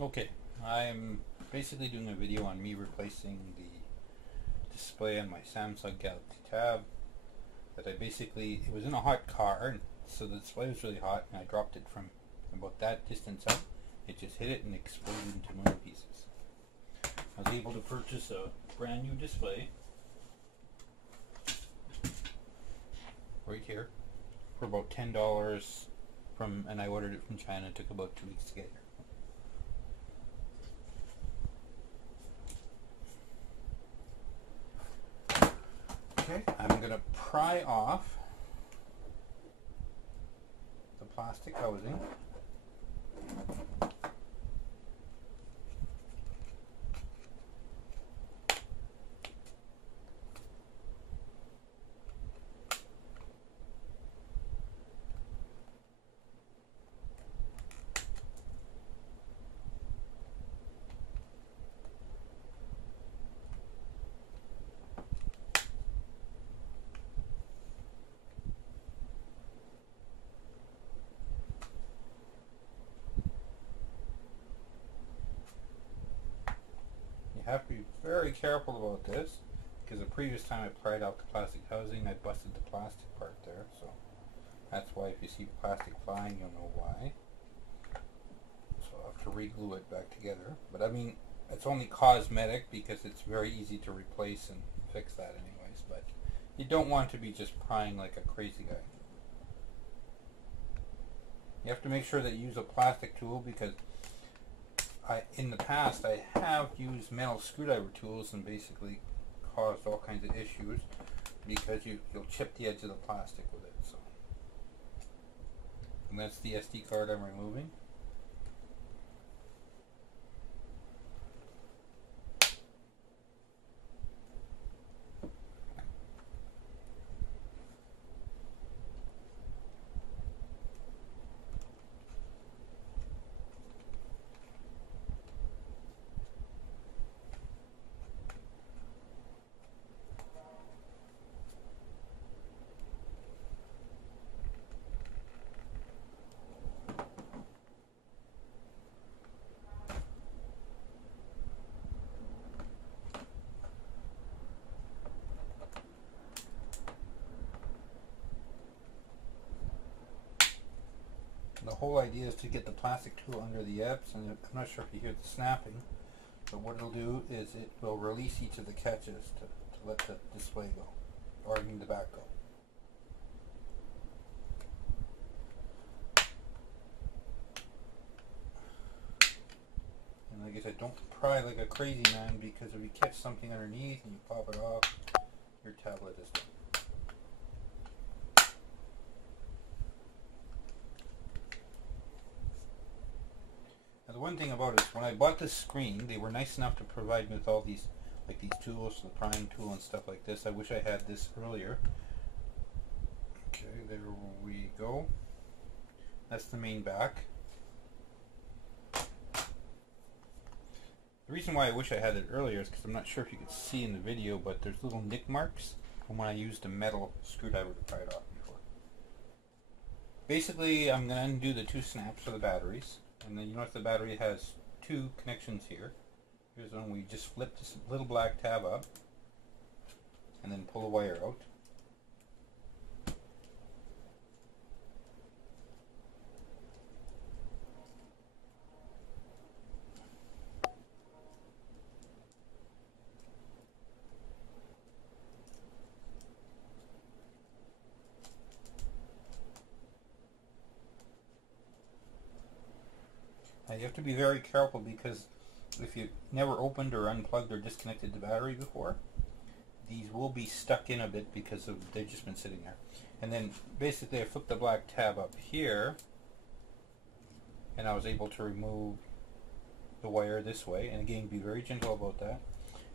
Okay, I'm basically doing a video on me replacing the display on my Samsung Galaxy Tab that it was in a hot car, so the display was really hot, and I dropped it from about that distance up. It just hit it and exploded into a million pieces. I was able to purchase a brand new display right here for about $10 and I ordered it from China. It took about 2 weeks to get here. Okay, I'm going to pry off the plastic housing. You have to be very careful about this, because the previous time I pried out the plastic housing, I busted the plastic part there, so that's why if you see plastic flying, you'll know why. So I'll have to re-glue it back together. But I mean, it's only cosmetic because it's very easy to replace and fix that anyways, but you don't want to be just prying like a crazy guy. You have to make sure that you use a plastic tool, because in the past I have used metal screwdriver tools and basically caused all kinds of issues because you'll chip the edge of the plastic with it. So, and that's the SD card I'm removing. The whole idea is to get the plastic tool under the Epps, and I'm not sure if you hear the snapping, but what it'll do is it will release each of the catches to let the display go, or I mean the back go. And like I said, don't pry like a crazy man, because if you catch something underneath and you pop it off, your tablet is done. Now the one thing about it is, when I bought this screen, they were nice enough to provide me with all these, like these tools, the prying tool and stuff like this. I wish I had this earlier. Okay, there we go. That's the main back. The reason why I wish I had it earlier is because I'm not sure if you could see in the video, but there's little nick marks from when I used a metal screwdriver to pry it off before. Basically, I'm going to undo the 2 snaps for the batteries. And then you notice the battery has 2 connections here. Here's one where you just flip this little black tab up and then pull the wire out. Now you have to be very careful, because if you've never opened or unplugged or disconnected the battery before, these will be stuck in a bit because they've just been sitting there. And then basically I flipped the black tab up here and I was able to remove the wire this way, and again, be very gentle about that.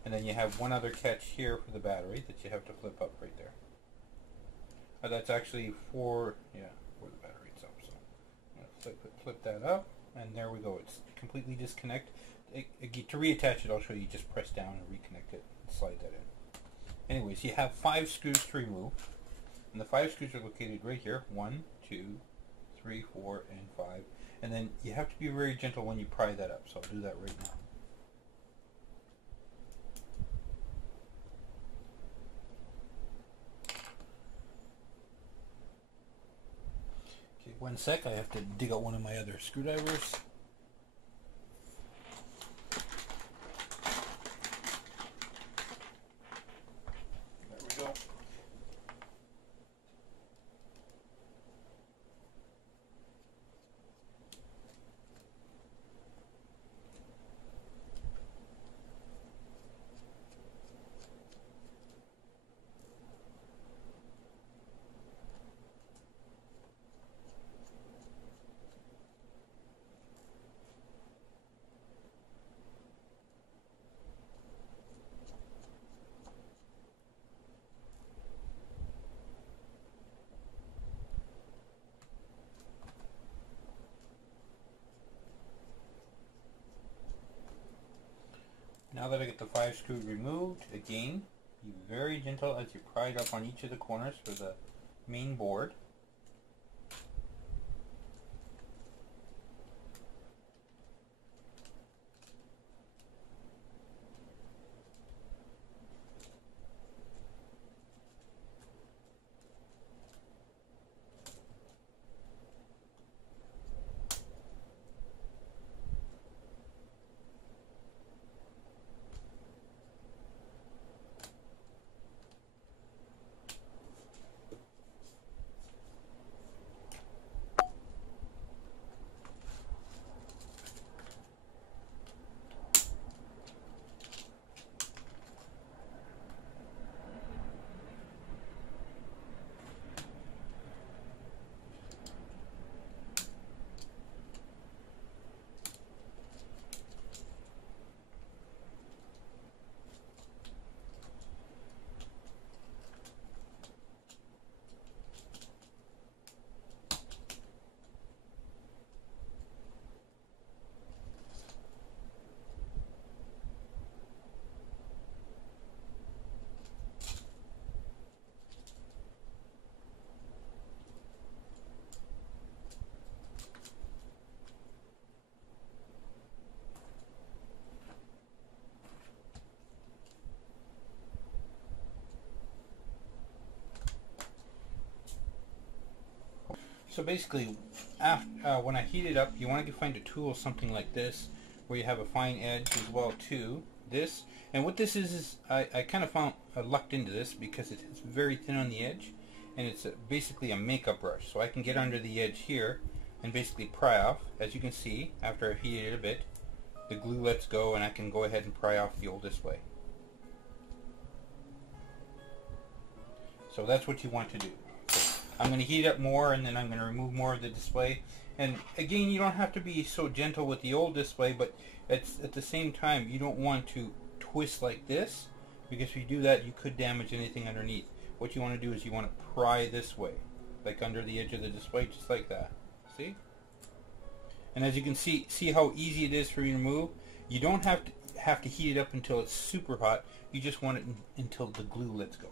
And then you have one other catch here for the battery that you have to flip up right there. That's actually for the battery itself. So flip that up. And there we go, it's completely disconnected. To reattach it, I'll show you, just press down and reconnect it, and slide that in. Anyways, you have 5 screws to remove, and the 5 screws are located right here. 1, 2, 3, 4, and 5. And then you have to be very gentle when you pry that up, so I'll do that right now. Okay, one sec, I have to dig out one of my other screwdrivers. There we go. Now that I get the 5 screws removed, again, be very gentle as you pry it up on each of the corners for the main board. So basically, when I heat it up, you want to find a tool something like this, where you have a fine edge as well too. This, and what this is I kind of found I lucked into this because it's very thin on the edge, and it's basically a makeup brush. So I can get under the edge here and basically pry off. As you can see, after I've heated it a bit, the glue lets go, and I can go ahead and pry off the old display. So that's what you want to do. I'm going to heat up more, and then I'm going to remove more of the display. And again, you don't have to be so gentle with the old display, but at the same time, you don't want to twist like this, because if you do that, you could damage anything underneath. What you want to do is you want to pry this way, like under the edge of the display, just like that. See? And as you can see how easy it is for you to move. You don't have to heat it up until it's super hot. You just want it until the glue lets go.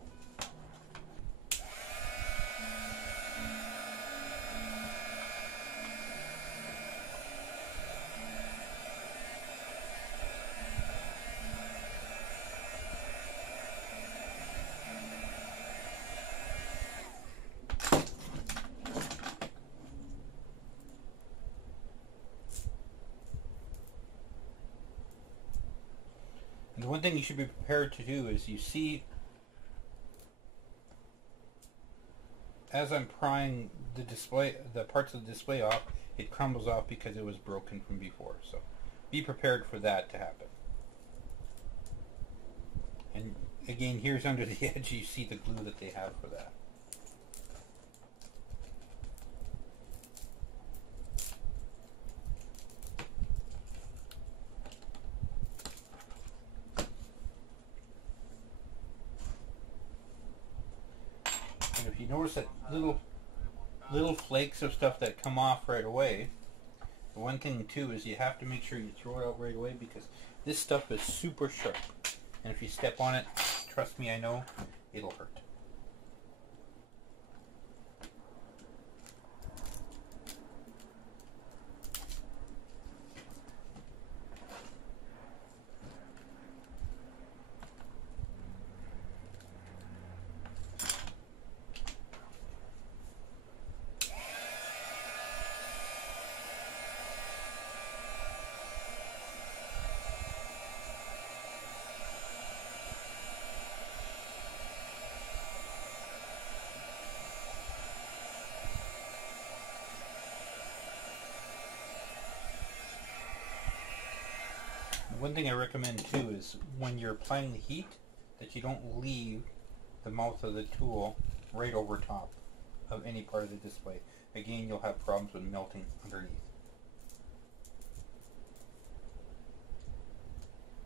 The one thing you should be prepared to do is, you see, as I'm prying the display, the parts of the display off, it crumbles off because it was broken from before. So be prepared for that to happen. And again, here's under the edge, you see the glue that they have for that. And if you notice that little flakes of stuff that come off right away, the one thing too is you have to make sure you throw it out right away, because this stuff is super sharp. And if you step on it, trust me, I know, it'll hurt. one thing I recommend too is when you're applying the heat that you don't leave the mouth of the tool right over top of any part of the display. Again, you'll have problems with melting underneath.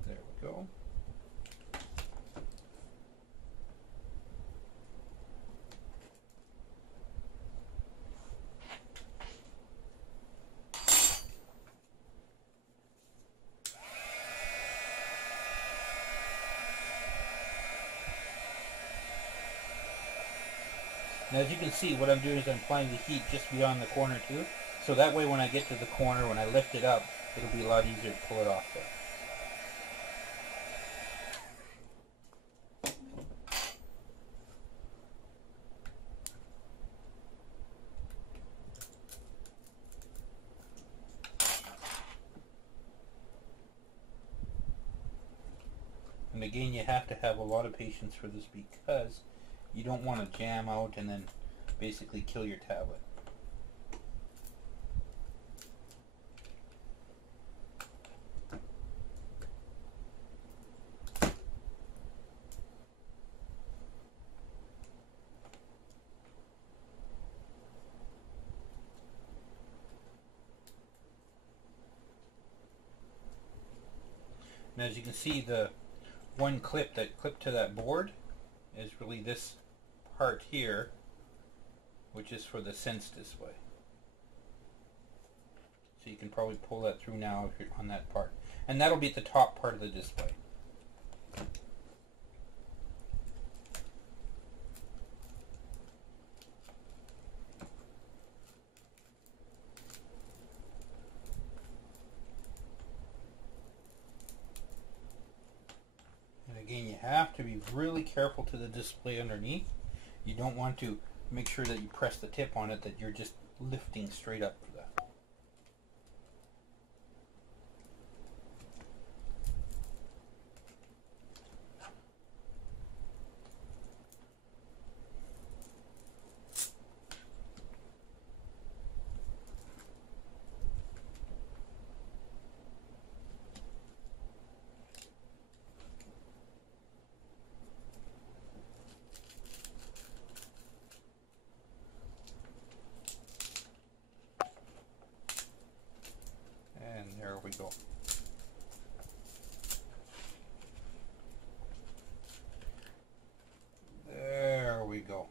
There we go. Now as you can see, what I'm doing is I'm applying the heat just beyond the corner too, so that way when I get to the corner, when I lift it up, it'll be a lot easier to pull it off there. And again, you have to have a lot of patience for this because you don't want to jam out and then basically kill your tablet. And as you can see, the one clip that clipped to that board is really this part here, which is for the Sense display. So you can probably pull that through now if you're on that part. And that'll be at the top part of the display. Again, you have to be really careful to the display underneath. You don't want to make sure that you press the tip on it, that you're just lifting straight up for that. There we go. There we go.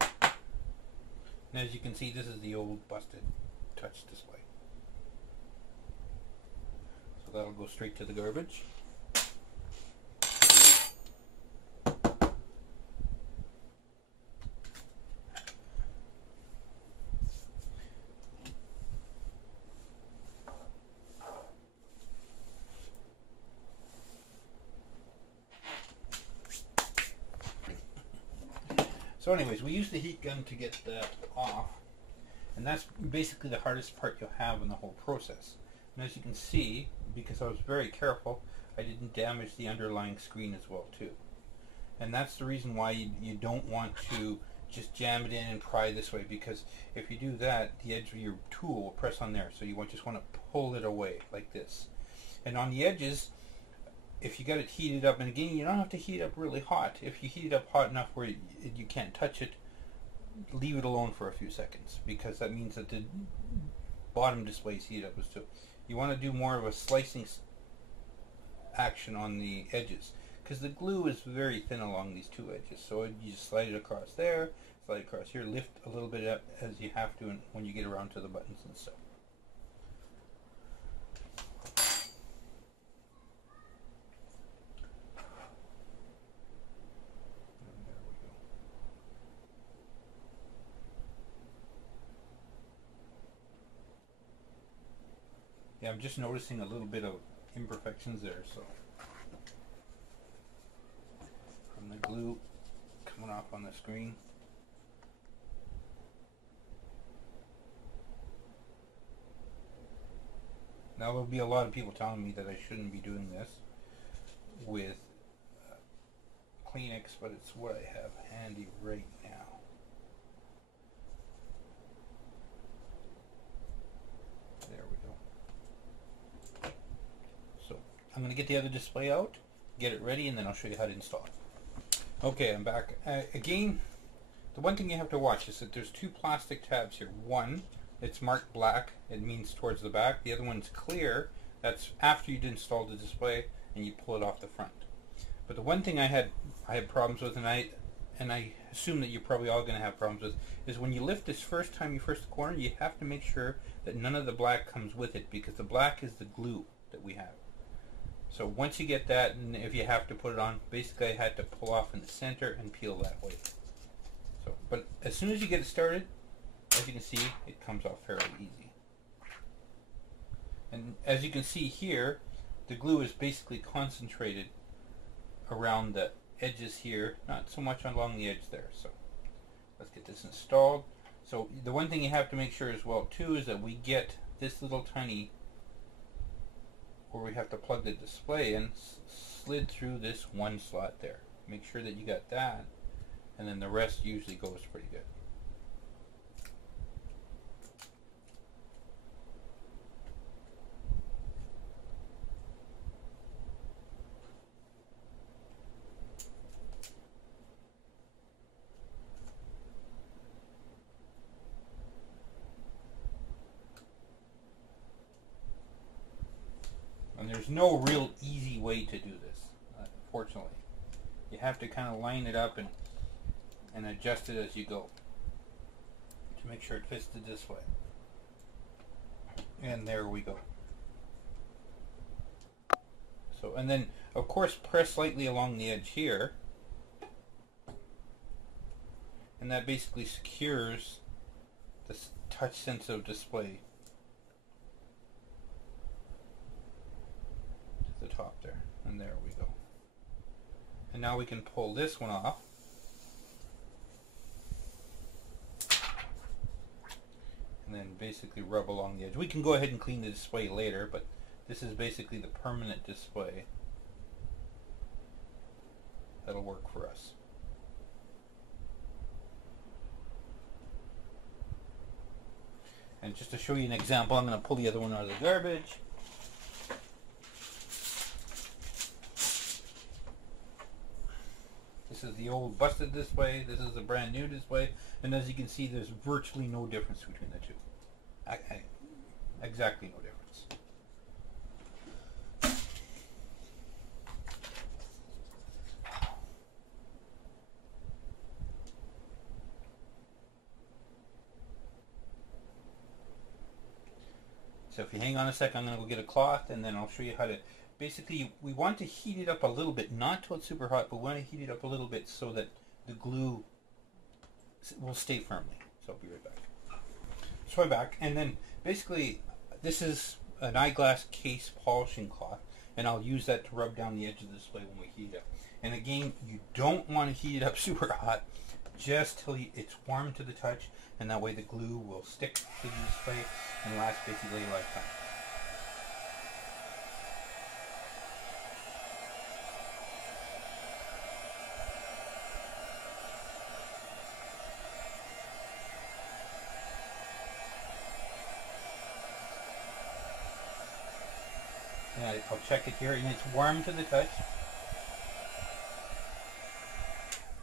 And as you can see, this is the old busted touch display. So that'll go straight to the garbage. So anyways, we use the heat gun to get that off, and that's basically the hardest part you'll have in the whole process. And as you can see, because I was very careful, I didn't damage the underlying screen as well too. And that's the reason why you don't want to just jam it in and pry this way, because if you do that, the edge of your tool will press on there, so you just want to pull it away like this. And on the edges, if you got it heated up, and again, you don't have to heat it up really hot. If you heat it up hot enough where you can't touch it, leave it alone for a few seconds, because that means that the bottom display is heated up as too. You want to do more of a slicing action on the edges, because the glue is very thin along these two edges. So you just slide it across there, slide it across here, lift a little bit up as you have to when you get around to the buttons and stuff. Yeah, I'm just noticing a little bit of imperfections there, so from the glue coming off on the screen. Now there'll be a lot of people telling me that I shouldn't be doing this with Kleenex, but it's what I have handy right now. There we go. get the other display out, get it ready, and then I'll show you how to install it. Okay, I'm back. Again, the one thing you have to watch is that there's two plastic tabs here. One, it's marked black, it means towards the back. The other one's clear, that's after you'd installed the display and you pull it off the front. But the one thing I had problems with, and I assume that you're probably all going to have problems with, is when you lift this first time you first the corner, you have to make sure that none of the black comes with it, because the black is the glue that we have. So once you get that, and if you have to put it on, basically I had to pull off in the center and peel that way. So, but as soon as you get it started, as you can see, it comes off fairly easy. And as you can see here, the glue is basically concentrated around the edges here, not so much along the edge there. So let's get this installed. So the one thing you have to make sure as well too is that we get this little tiny, where we have to plug the display in, slid through this one slot there. Make sure that you got that, and then the rest usually goes pretty good. And there's no real easy way to do this, unfortunately. You have to kind of line it up and adjust it as you go to make sure it fits the display. And there we go. So, and then of course press lightly along the edge here, and that basically secures this touch sensitive display to the top there. And there we go. And now we can pull this one off. And then basically rub along the edge. We can go ahead and clean the display later, but this is basically the permanent display that'll work for us. And just to show you an example, I'm going to pull the other one out of the garbage. This is the old busted display, this is the brand new display, and as you can see there's virtually no difference between the two. Exactly no difference. So if you hang on a second, I'm going to go get a cloth and then I'll show you how to, basically we want to heat it up a little bit, not till it's super hot, but we want to heat it up a little bit so that the glue will stay firmly. So I'll be right back. So I'm back, and then basically this is an eyeglass case polishing cloth, and I'll use that to rub down the edge of the display when we heat it up. And again, you don't want to heat it up super hot, just till it's warm to the touch, and that way the glue will stick to the display and last basically a lifetime. And I'll check it here, and it's warm to the touch,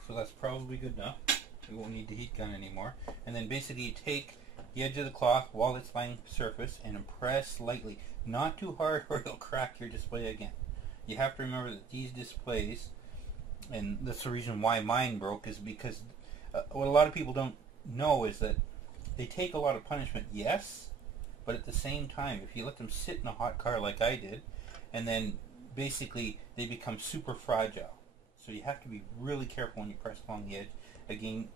so that's probably good enough. We won't need the heat gun anymore. And then basically you take the edge of the cloth while it's lying surface and press lightly, not too hard or you'll crack your display again. You have to remember that these displays, and that's the reason why mine broke, is because what a lot of people don't know is that they take a lot of punishment, yes, but at the same time, if you let them sit in a hot car like I did, and then basically they become super fragile. So you have to be really careful when you press along the edge. Again,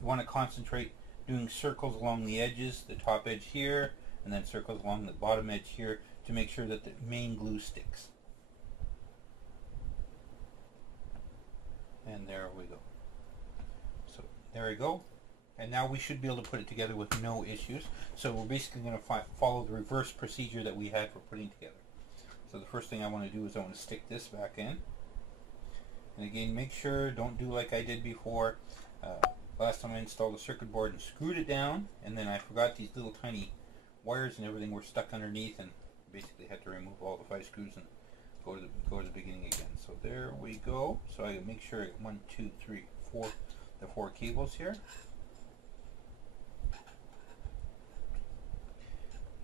you want to concentrate doing circles along the edges, the top edge here, and then circles along the bottom edge here to make sure that the main glue sticks. And there we go. So there we go. And now we should be able to put it together with no issues. So we're basically going to follow the reverse procedure that we had for putting together. So the first thing I want to do is I want to stick this back in. And again, make sure, don't do like I did before. Last time I installed the circuit board and screwed it down, and then I forgot these little tiny wires and everything were stuck underneath, and basically had to remove all the 5 screws and go to the beginning again. So there we go. So I make sure I get 1, 2, 3, 4, the 4 cables here.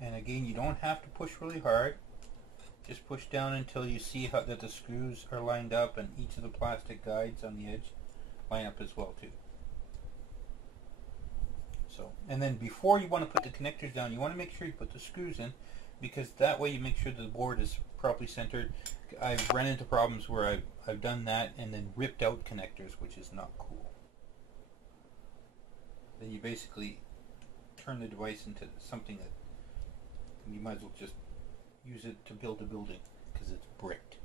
And again, you don't have to push really hard. Just push down until you see that the screws are lined up and each of the plastic guides on the edge line up as well too. So, and then before you want to put the connectors down, you want to make sure you put the screws in, because that way you make sure the board is properly centered. I've run into problems where I've done that and then ripped out connectors, which is not cool. Then you basically turn the device into something that you might as well just use it to build a building, because it's bricked.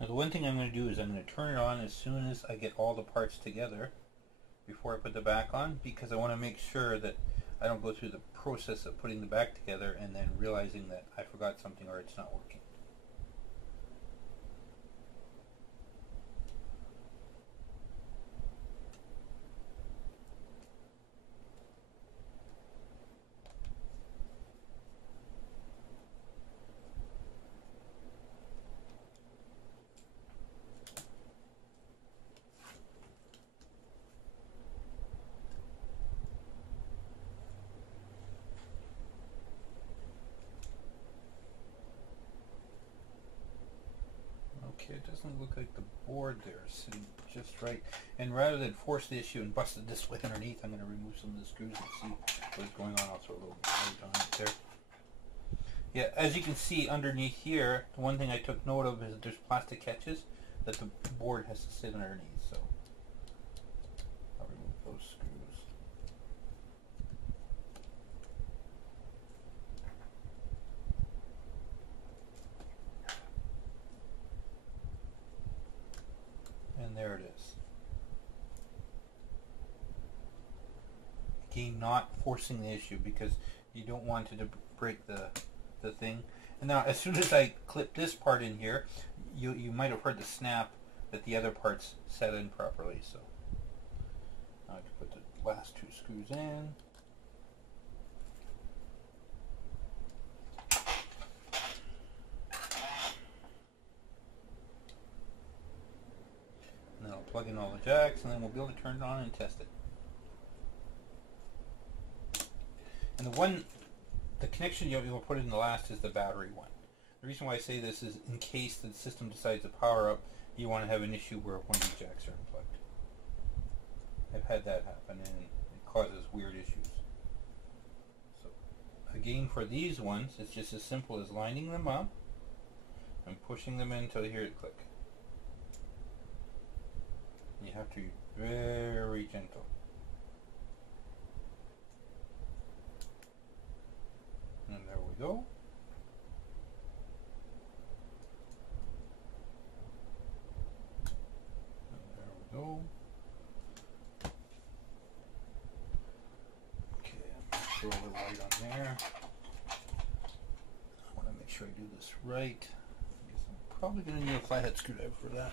Now the one thing I'm going to do is I'm going to turn it on as soon as I get all the parts together before I put the back on, because I want to make sure that I don't go through the process of putting the back together and then realizing that I forgot something or it's not working. Okay, it doesn't look like the board there is sitting just right. And rather than force the issue and bust it this way underneath, I'm going to remove some of the screws and see what is going on. I'll throw a little light on it there. Yeah, as you can see underneath here, the one thing I took note of is that there's plastic catches that the board has to sit underneath. So I'll remove those screws. And there it is. Again, not forcing the issue, because you don't want it to break the thing. And now as soon as I clip this part in here, you might have heard the snap that the other parts set in properly. So now I can put the last 2 screws in. And then I'll plug in all the jacks, and then we'll be able to turn it on and test it. And the connection you'll put in the last is the battery one. The reason why I say this is in case the system decides to power up, you want to have an issue where one of these jacks are unplugged. I've had that happen, and it causes weird issues. So again, for these ones, it's just as simple as lining them up and pushing them in until you hear it click. You have to be very gentle. And there we go. And there we go. Okay, I'm going to throw a little light on there. I want to make sure I do this right. I guess I'm probably going to need a flathead screwdriver for that.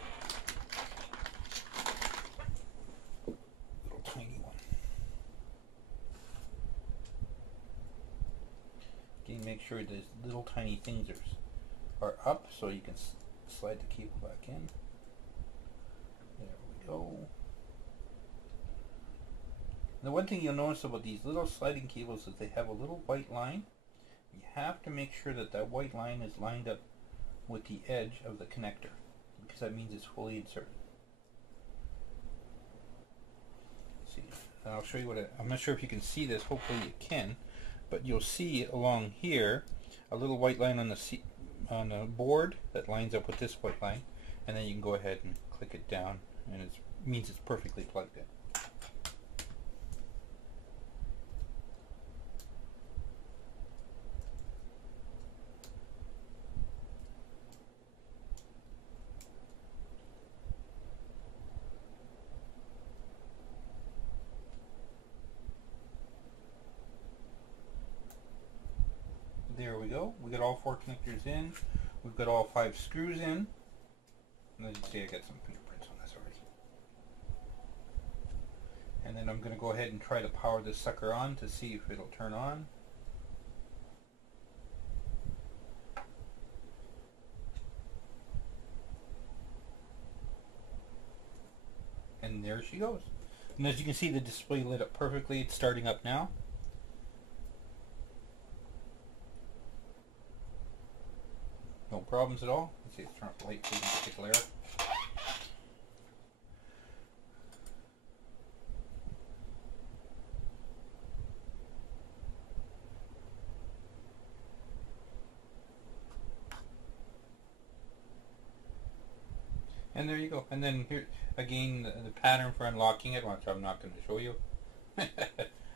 Little tiny one. Again, make sure those little tiny things are up so you can slide the cable back in. There we go. The one thing you'll notice about these little sliding cables is they have a little white line. You have to make sure that that white line is lined up with the edge of the connector, because that means it's fully inserted. Let's see, I'll show you what I'm not sure if you can see this. Hopefully you can, but you'll see along here a little white line on the board that lines up with this white line, and then you can go ahead and click it down, and it means it's perfectly plugged in. there we go. We got all 4 connectors in. We've got all 5 screws in. And as you see, I got some fingerprints on this already. And then I'm going to go ahead and try to power this sucker on to see if it'll turn on. And there she goes. And as you can see, the display lit up perfectly. It's starting up now. No problems at all. Let's see, let's turn off the light so you can get the glare. And there you go. And then here again, the pattern for unlocking it, which I'm not going to show you.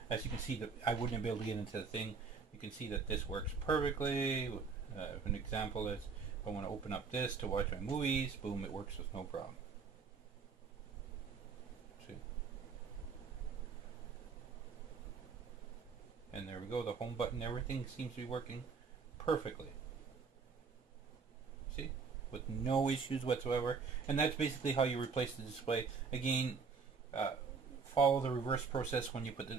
As you can see, I wouldn't be able to get into the thing. You can see that this works perfectly. An example is if I want to open up this to watch my movies, boom, it works with no problem. See? And there we go, the home button, everything seems to be working perfectly. See? With no issues whatsoever. And that's basically how you replace the display. Again, follow the reverse process when you put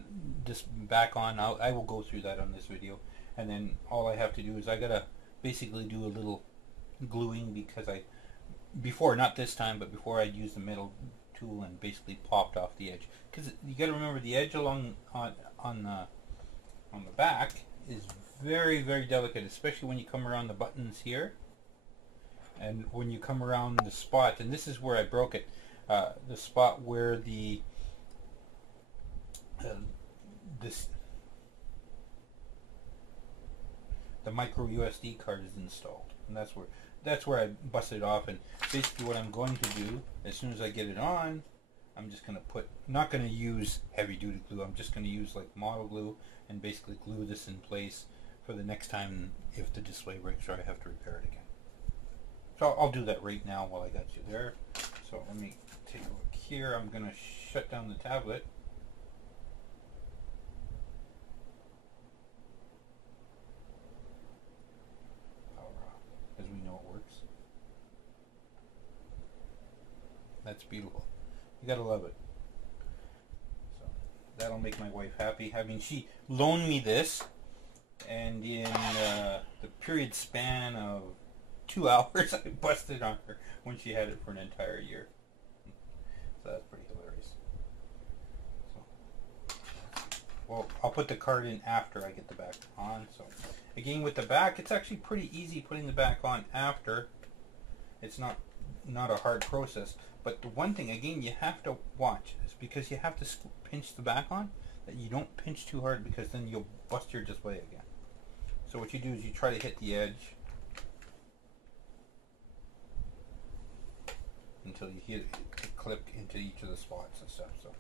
this back on. I will go through that on this video. And then all I have to do is I gotta basically do a little gluing, because before, not this time, but before I'd used the metal tool and basically popped off the edge. Because you gotta remember, the edge along on the back is very, very delicate, especially when you come around the buttons here. And when you come around the spot, and this is where I broke it, the spot where the micro USB card is installed, and that's where I busted it off. And basically what I'm going to do, as soon as I get it on, I'm just going to not going to use heavy duty glue, I'm just going to use like model glue and basically glue this in place for the next time if the display breaks or I have to repair it again. So I'll do that right now while I got you there. So let me take a look here. I'm going to shut down the tablet. As we know, it works. That's beautiful. You gotta love it. So that'll make my wife happy. I mean, she loaned me this, and in the period span of 2 hours, I busted on her when she had it for an entire year. So that's pretty hilarious. So, well, I'll put the card in after I get the back on. So again, with the back, it's actually pretty easy putting the back on after. It's not a hard process. But the one thing, again, you have to watch is because you have to pinch the back on, that you don't pinch too hard, because then you'll bust your display again. So what you do is you try to hit the edge until you hit it clip into each of the spots and stuff. So.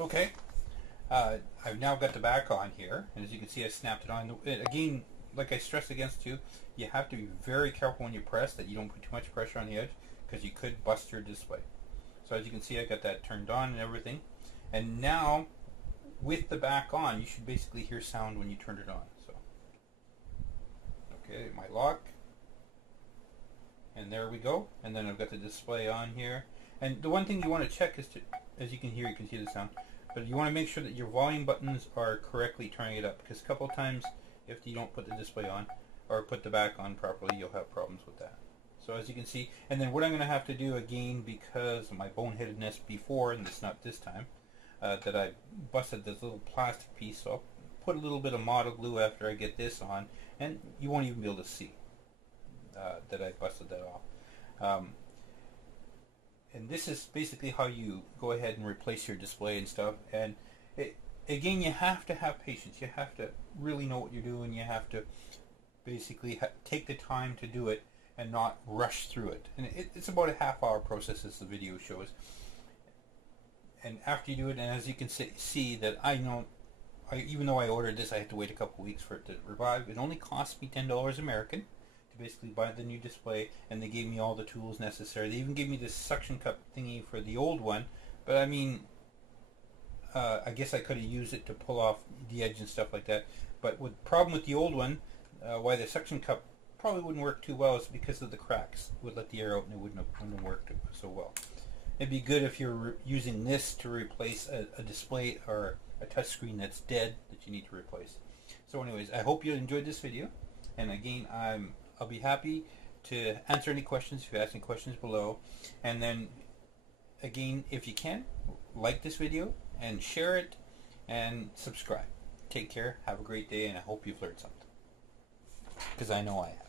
Okay, I've now got the back on here, and as you can see, I snapped it on. Again, like I stressed against you, you have to be very careful when you press that you don't put too much pressure on the edge, because you could bust your display. So as you can see, I got that turned on and everything. And now, with the back on, you should basically hear sound when you turn it on. So, okay, my lock, and there we go. And then I've got the display on here. And the one thing you want to check is as you can hear, you can see the sound, but you want to make sure that your volume buttons are correctly turning it up, because a couple times if you don't put the display on or put the back on properly, you'll have problems with that. So as you can see, and then what I'm going to have to do again, because of my boneheadedness before, and it's not this time, that I busted this little plastic piece, so I'll put a little bit of model glue after I get this on, and you won't even be able to see that I busted that off. And this is basically how you go ahead and replace your display and stuff. And again, you have to have patience. You have to really know what you're doing. You have to basically take the time to do it and not rush through it. And it's about a half-hour process, as the video shows. And after you do it, and as you can see that I know even though I ordered this, I had to wait a couple weeks for it to revive. It only cost me $10 American to basically buy the new display, and they gave me all the tools necessary. They even gave me this suction cup thingy for the old one, but I mean, I guess I could have used it to pull off the edge and stuff like that. But the problem with the old one, why the suction cup probably wouldn't work too well, is because of the cracks. It would let the air out and it wouldn't have worked so well. It'd be good if you're using this to replace a display or a touch screen that's dead that you need to replace. So anyways, I hope you enjoyed this video, and again, I'll be happy to answer any questions if you ask any questions below. And then again, if you can, like this video and share it and subscribe. Take care, have a great day, and I hope you've learned something, because I know I have.